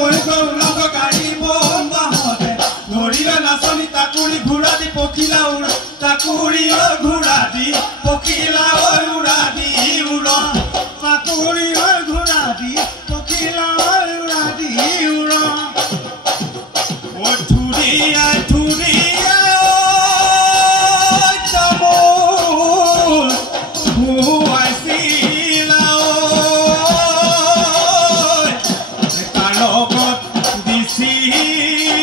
মই গৌলক গাড়ী বম্বাহতে ধৰিলে নাচনি তাকুৰি ঘোঁৰা দি পখিলা উৰা তাকুৰি ঘোঁৰা দি পখিলা উৰা দি উৰা তাকুৰি ঘোঁৰা দি পখিলা উৰা দি উৰা ও ধুৰিয়া ধুৰিয়া চামোল ভুৱাইছিলা কাৰ লগত দিছিলা